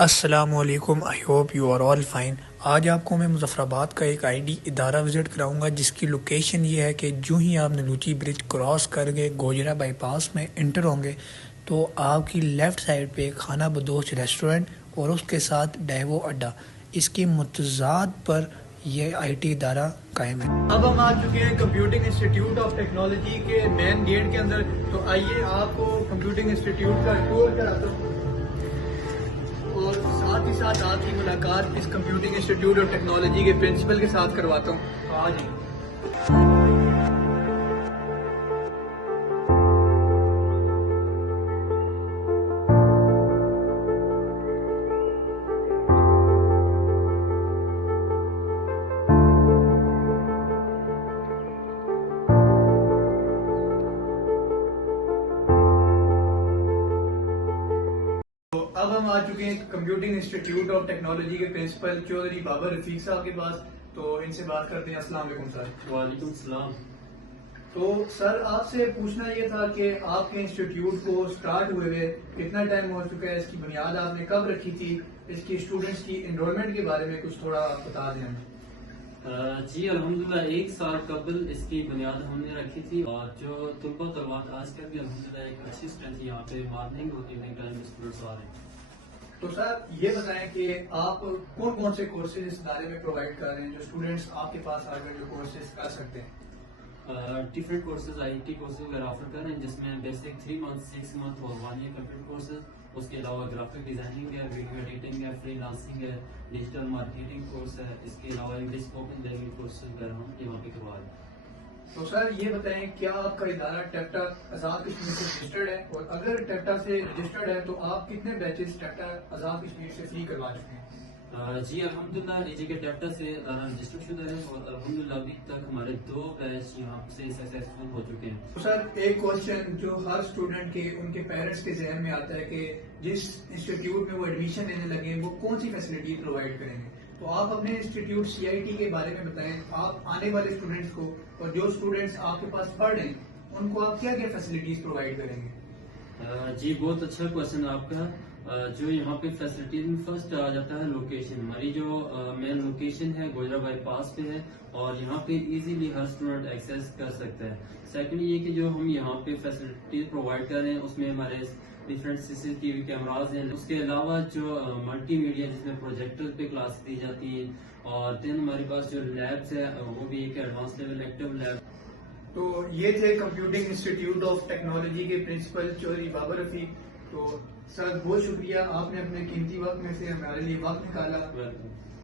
السلام علیکم، I hope you are all fine. آج آپ کو میں مظفر آباد کا ایک آئی ڈی ادارہ وزٹ کراؤں گا جس کی لوکیشن یہ ہے کہ جو ہی آپ نلوچی برج کراس کر گئے گوجرا بائی پاس میں انٹر ہوں گے تو آپ کی لیفٹ سائڈ پہ خانہ بدوش ریسٹورنٹ اور اس کے ساتھ ڈیوو اڈا، اس کی متضاد پر یہ آئی ٹی ادارہ قائم ہے۔ اب ہم آ چکے ہیں کمپیوٹنگ انسٹیٹیوٹ آف ٹیکنالوجی کے مین گیٹ کے اندر، تو آئیے آپ کو کمپیوٹنگ انسٹیٹیوٹ کا ٹور کراتا ہوں اور ساتھ ہی ساتھ آپ کی ملاقات اس کمپیوٹنگ انسٹیٹیوٹ آف ٹیکنالوجی کے پرنسپل کے ساتھ کرواتا ہوں۔ آ جی۔ تو اب ہم آ چکے ہیں کمپیوٹنگ انسٹیٹیوٹ آف ٹیکنالوجی کے پرنسپل چودھری بابر رفیق صاحب کے پاس، تو ان سے بات کرتے ہیں۔ السلام علیکم سر۔ وعلیکم السلام۔ تو سر آپ سے پوچھنا یہ تھا کہ آپ کے انسٹیٹیوٹ کو سٹارٹ ہوئے ہوئے کتنا ٹائم ہو چکا ہے، اس کی بنیاد آپ نے کب رکھی تھی، اس کی اسٹوڈنٹس کی انرولمنٹ کے بارے میں کچھ تھوڑا بتا دیں ہمیں۔ جی الحمدللہ 1 سال قبل اس کی بنیاد ہم نے رکھی تھی، اور جو طلباء آج کل بھی الحمدللہ ایک اچھی اسٹرینتھ یہاں پہ مارننگ اور ایوننگ ٹائم میں اسٹوڈنٹس آ رہے ہیں۔ تو سر یہ بتائیں کہ آپ کون کون سے کورسز اس ادارے میں پرووائڈ کر رہے ہیں جو اسٹوڈنٹس آپ کے پاس آ کر جو کورسز کر سکتے ہیں؟ Different courses I T courses وغیرہ آفر کر رہے ہیں، جس میں بیسک 3 منتھ 6 منتھ اور 1 ایئر کمپیوٹر کورسز، اس کے علاوہ گرافک ڈیزائننگ ہے، ویڈیو ایڈیٹنگ ہے، فری لانسنگ ہے، ڈیجیٹل مارکیٹنگ کورس ہے، اس کے علاوہ انگلش اسپوکن لینگویج کورسز وغیرہ ہم یہاں پہ کروا رہے ہیں۔ تو سر یہ بتائیں کیا آپ کا ادارہ ٹیپٹا آزاد کشمیر سے رجسٹرڈ ہے، اور اگر ٹیپٹا سے رجسٹرڈ ہے تو آپ کتنے بیچز ٹیپٹا آزاد کشمیر سے فری کروا چکے ہیں؟ جی الحمدللہ ایجی کے ٹیپٹا سے رجسٹر شدہ ہے، اور الحمدللہ ابھی تک ہمارے 2 بیچ یہاں سے سکسیسفل ہو چکے ہیں۔ تو سر ایک کوشچن جو ہر اسٹوڈنٹ کے ان کے پیرنٹس کے ذہن میں آتا ہے کہ جس انسٹیٹیوٹ میں وہ ایڈمیشن لینے لگے وہ کون سی فیسلٹی پرووائڈ کریں گے، تو آپ اپنے انسٹیٹیوٹ سی آئی ٹی کے بارے میں بتائیں، آپ آنے والے اسٹوڈنٹس کو اور جو اسٹوڈنٹس آپ کے پاس پڑھ رہے ہیں ان کو آپ کیا کیا فیسلٹیز پرووائڈ کریں گے؟ جی بہت اچھا کوشچن آپ کا۔ جو یہاں پہ فیسلٹیز میں فرسٹ آ جاتا ہے لوکیشن، ہماری جو مین لوکیشن ہے گوجرا بائی پاس پہ ہے، اور یہاں پہ ایزیلی ہر اسٹوڈنٹ ایکسیس کر سکتا ہے۔ سیکنڈ یہ کہ جو ہم یہاں پہ فیسلٹیز پرووائڈ کر رہے ہیں اس میں ہمارے ڈفرینٹ CCTV کیمراز ہیں، اس کے علاوہ جو ملٹی میڈیا جس میں پروجیکٹر پہ کلاس دی جاتی ہیں، اور دین ہمارے پاس جو لیبس ہے وہ بھی ایک ایڈوانس لیول ایکٹیو لیب۔ تو یہ تھے کمپیوٹنگ انسٹیٹیوٹ آف ٹیکنالوجی کے پرنسپل چودھری بابر رفیق۔ تو سر بہت شکریہ، آپ نے اپنے قیمتی وقت میں سے ہمارے لیے وقت نکالا۔